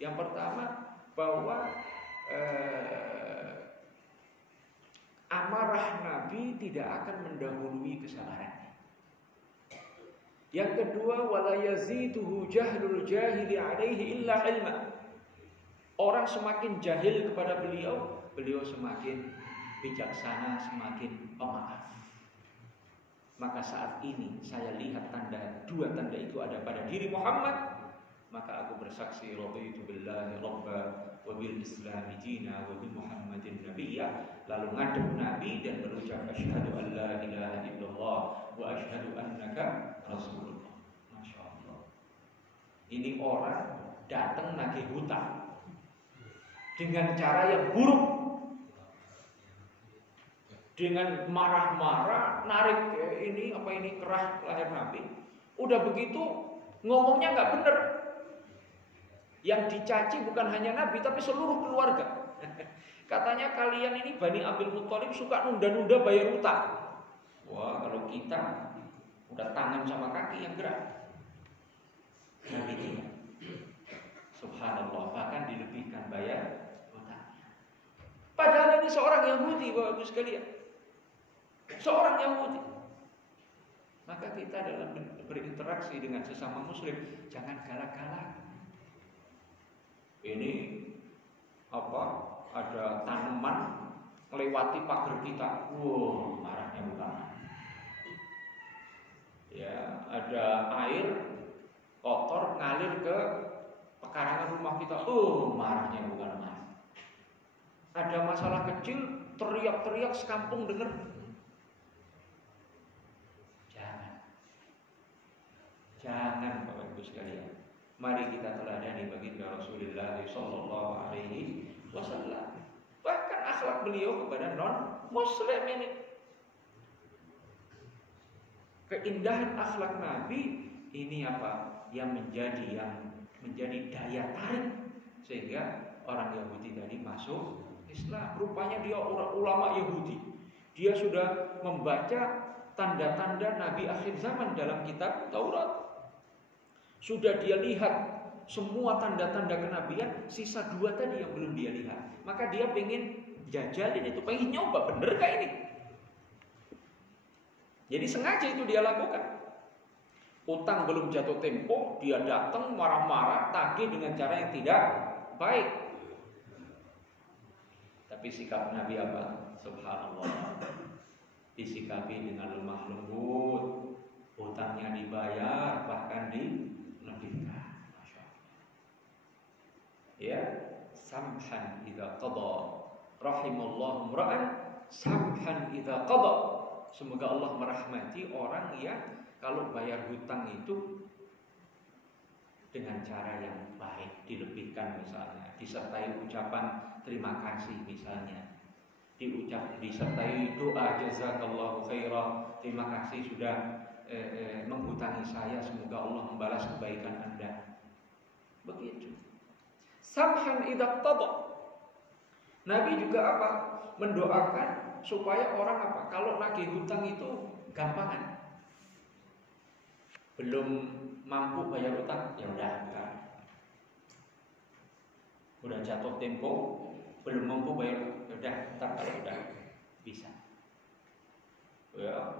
Yang pertama, bahwa amarah Nabi tidak akan mendahului kesabarannya. Yang kedua, wala yazituhu jahlul jahili alaihi illa ilma. Orang semakin jahil kepada beliau, beliau semakin bijaksana, semakin pemaaf. Maka saat ini saya lihat 2 tanda itu ada pada diri Muhammad, maka aku bersaksi raditu billahi rabba wa bil islam dina wa bi Muhammadin nabiyya. Lalu ngadep Nabi dan berucap, asyhadu an la ilaha illallah wa asyhadu annaka rasulullah. Masya Allah. Ini orang datang nagih hutang dengan cara yang buruk, dengan marah-marah, narik ini kerah leher Nabi. Udah begitu ngomongnya nggak bener. Yang dicaci bukan hanya Nabi, tapi seluruh keluarga. Katanya kalian ini Bani Abdul Muttalib suka nunda-nunda bayar utang. Wah, kalau kita udah tangan sama kaki yang gerak. Nabi tidak. Subhanallah, bahkan dilebihkan bayar utangnya. Padahal ini seorang Yahudi, Bapak Ibu sekalian. Seorang Yahudi. Maka kita dalam berinteraksi dengan sesama muslim jangan galak-galak. Ini ada tanaman melewati pagar kita. Marahnya bukan. Ya, ada air kotor ngalir ke pekarangan rumah kita. Marahnya bukan marah. Ada masalah kecil, teriak-teriak sekampung dengar. Jangan Bapak Ibu sekalian. Mari kita teladani baginda Rasulullah sallallahu alaihi wasallam. Bahkan akhlak beliau kepada non-muslim ini. Keindahan akhlak Nabi ini yang menjadi daya tarik sehingga orang Yahudi tadi masuk Islam. Rupanya dia ulama Yahudi. Dia sudah membaca tanda-tanda Nabi akhir zaman dalam kitab Taurat. Sudah dia lihat semua tanda-tanda kenabian, sisa 2 tadi yang belum dia lihat. Maka dia pengen jajalin itu, pengen nyoba bener gak ini. Jadi sengaja itu dia lakukan. Utang belum jatuh tempo, dia datang marah-marah, tagih dengan cara yang tidak baik. Tapi sikap Nabi apa? Subhanallah, disikapi dengan lemah lembut, utangnya dibayar, bahkan dilebihkan. Masya Allah. Ya, samhan idza qada, rahimallahu ra'an samhan idza qada. Semoga Allah merahmati orang yang kalau bayar hutang itu dengan cara yang baik, dilebihkan misalnya, disertai ucapan terima kasih misalnya, disertai doa jazakallahu khairan, terima kasih sudah menghutangi saya, semoga Allah membalas kebaikan Anda. Begitu. Samhan idza qada. Nabi juga apa? Mendoakan supaya orang apa? Kalau nagih hutang itu gampangan. Belum mampu bayar utang, ya udah jatuh tempo, belum mampu bayar, udah ntar kalau udah bisa. Ya,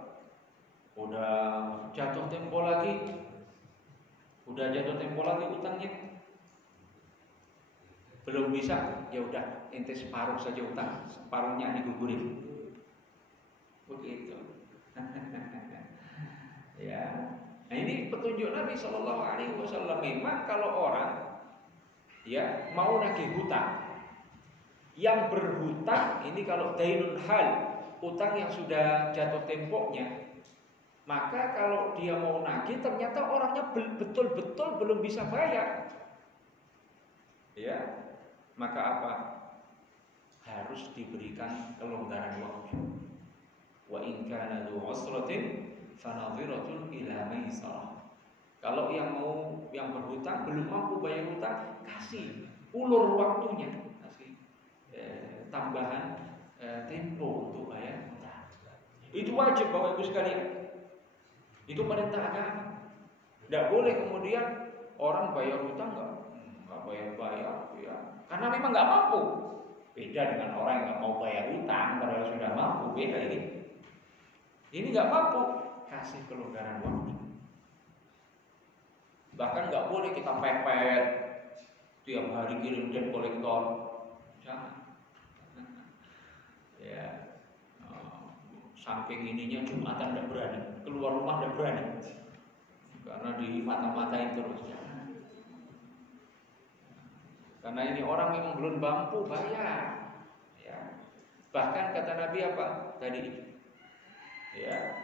udah jatuh tempo lagi utangnya, belum bisa, ya udah ente separuh saja utang, separuhnya digugurin. Begitu. Ya. Nah, ini petunjuk Nabi Shallallahu Alaihi Wasallam. Memang kalau orang ya mau nagih hutang, yang berhutang ini kalau dainun hal, utang yang sudah jatuh temponya, maka kalau dia mau nagih ternyata orangnya betul-betul belum bisa bayar, ya, maka apa? Harus diberikan kelonggaran waktu. Wa in kana dzu usratin fanadhiratun ila maisarah. Kalau yang berhutang belum mampu bayar hutang, kasih ulur waktunya, kasih tambahan tempo untuk bayar hutang. Itu wajib Bapak Ibu sekalian. Itu perintah agama. Tidak boleh kemudian orang bayar hutang nggak bayar, ya, karena memang nggak mampu. Beda dengan orang yang nggak mau bayar hutang padahal sudah mampu, beda ini. Ini nggak mampu, kasih kelonggaran waktu. Bahkan nggak boleh kita pepet tiap hari kirim debt kolektor, jangan. Ya, saking ininya Jumatan nggak berani, keluar rumah nggak berani, karena di mata-matain terus. Karena ini orang memang belum mampu bayar. Ya. Bahkan kata Nabi apa tadi? Ya,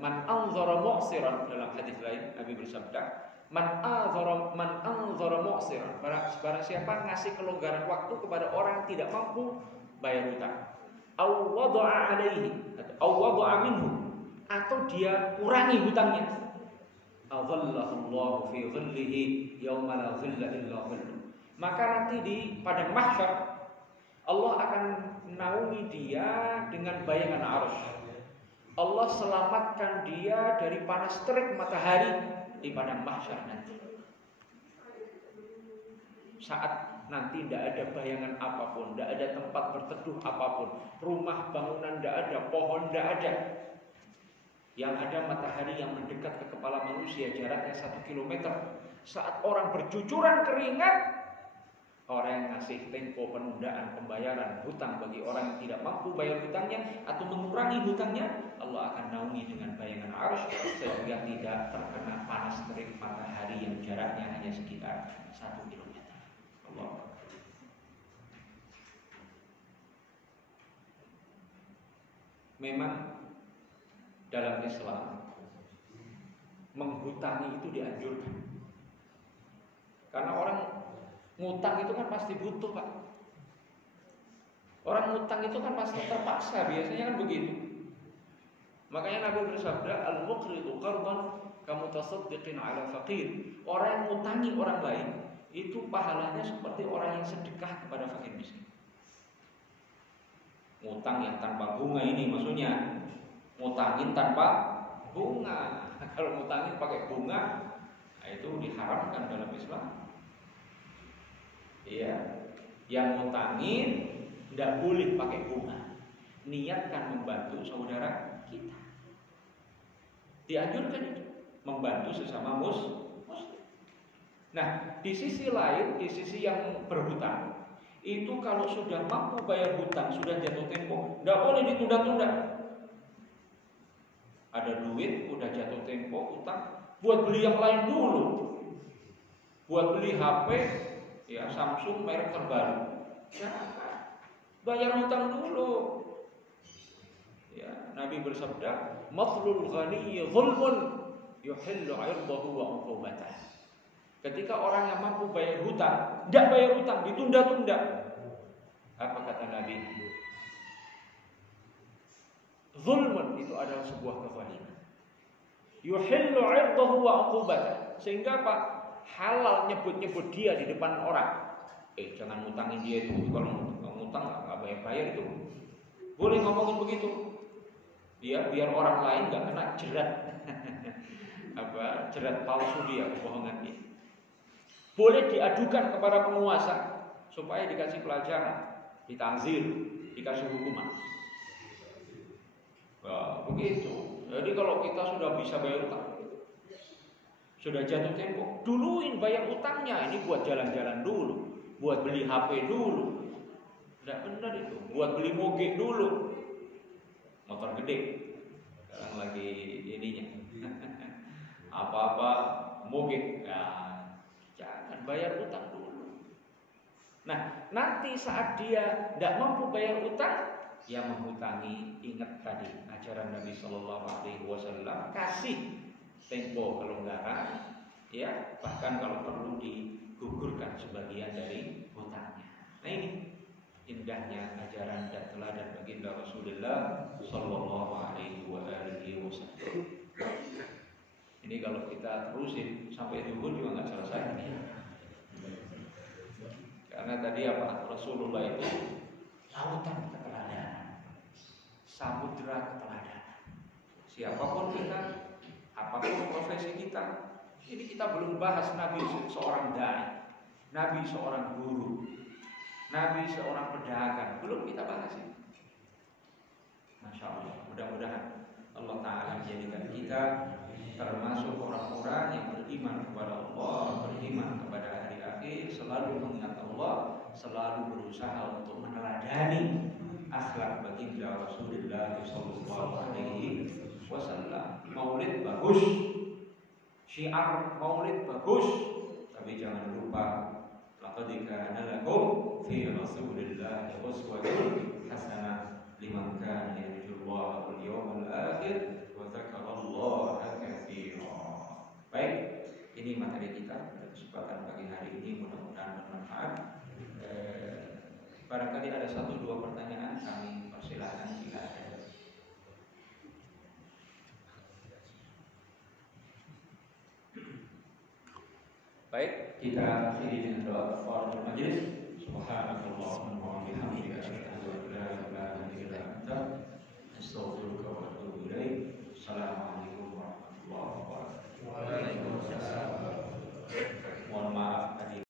man anzara mu'siran, dalam hadis lain Nabi bersabda, man anzara mu'siran, barang siapa ngasih kelonggaran waktu kepada orang yang tidak mampu bayar hutang, aw wada'a alaihi, atau aw wada'a minhu, atau dia kurangi hutangnya, adhallahu Allahu fi dhillihi yauma la dhilla illa dhilluh, maka nanti di padang mahsyar Allah akan naungi dia dengan bayangan arasy. Allah selamatkan dia dari panas terik matahari di padang mahsyar nanti. Saat nanti tidak ada bayangan apapun, tidak ada tempat berteduh apapun, rumah bangunan tidak ada, pohon tidak ada. Yang ada matahari yang mendekat ke kepala manusia, jaraknya 1 kilometer. Saat orang bercucuran keringat, orang yang ngasih tempo penundaan pembayaran hutang bagi orang yang tidak mampu bayar hutangnya atau mengurangi hutangnya, Allah akan naungi dengan bayangan arasy sehingga tidak terkena panas terik matahari yang jaraknya hanya sekitar 1 kilometer. Allah. Memang dalam Islam menghutangi itu dianjurkan. Karena orang ngutang itu kan pasti butuh, Pak. Orang ngutang itu kan pasti terpaksa, biasanya kan begitu. Makanya Nabi bersabda, al-muqridu qardan kamutasaddiqin ala faqir. Orang yang ngutangi orang lain itu pahalanya seperti orang yang sedekah kepada fakir miskin. Ngutang yang tanpa bunga ini maksudnya, ngutangin tanpa bunga. Kalau ngutangin pakai bunga, nah itu diharamkan dalam Islam. Iya, yang ngutangin tidak boleh pakai bunga. Niatkan membantu saudara kita. Dianjurkan itu membantu sesama muslim. Nah, di sisi lain, di sisi yang berhutang, itu kalau sudah mampu bayar hutang, sudah jatuh tempo, tidak boleh ditunda-tunda. Ada duit, udah jatuh tempo, hutang, buat beli yang lain dulu. Buat beli HP, ya Samsung merek terbaru. Jangan, bayar hutang dulu. Ya, Nabi bersabda, "Mathlul ghaniyyi zulmun yuhillu 'irdahu wa 'uqubatah." Ketika orang yang mampu bayar hutang, tidak bayar hutang, ditunda-tunda. Apa kata Nabi? Zulmun itu adalah sebuah kezaliman. Yuhillu 'irdahu wa 'uqubatah. Sehingga apa? Halal nyebut-nyebut dia di depan orang. Jangan ngutangin dia itu. Kalau ngutang nggak bayar-bayar itu. Boleh ngomongin begitu. Ya, biar orang lain nggak kena jerat. Jerat palsu dia, kebohongan dia. Boleh diadukan kepada penguasa supaya dikasih pelajaran, ditangzir, dikasih hukuman. Nah, begitu. Jadi kalau kita sudah bisa bayar utang, sudah jatuh tempo, duluin bayar utangnya. Ini buat jalan-jalan dulu, buat beli HP dulu. Tidak benar itu. Buat beli moge dulu, motor gede. Sekarang lagi ininya. Apa-apa moge. Nah, jangan bayar utang dulu. Nah, nanti saat dia tidak mampu bayar utang, dia menghutangi. Ingat tadi ajaran Nabi Shallallahu Alaihi Wasallam, kasih tempo kelonggaran, ya, bahkan kalau perlu digugurkan sebagian dari hutangnya. Nah, ini indahnya ajaran dan teladan baginda Rasulullah Shallallahu Alaihi Wasallam. Ini kalau kita terusin sampai zuhur juga nggak selesai. Karena tadi apa, Rasulullah itu lautan keteladanan, samudra keteladanan. Siapapun kita, apapun profesi kita, ini kita belum bahas Nabi seorang dai, Nabi seorang guru, Nabi seorang pedagang, belum kita bahas ini. Masya Allah, mudah-mudahan Allah Ta'ala menjadikan kita termasuk orang-orang yang beriman kepada Allah, beriman kepada hari akhir, selalu mengingat Allah, selalu berusaha untuk meneladani akhlak baginda Rasulullah Sallallahu Alaihi Wasallam. Maulid bagus, syiar maulid bagus, tapi jangan lupa laqad kana lakum fi Rasulillah uswatun hasanah liman kana yarjullaha wal yawmal akhir wa dzakarallaha katsiran. Baik, ini materi kita pada kesempatan pagi hari ini, mudah-mudahan bermanfaat. Barangkali ada 1-2 pertanyaan, kami persilahkan jika ada. Baik, kita akhiri dengan doa kafaratul majelis. Subhanallah wa bihamdihi.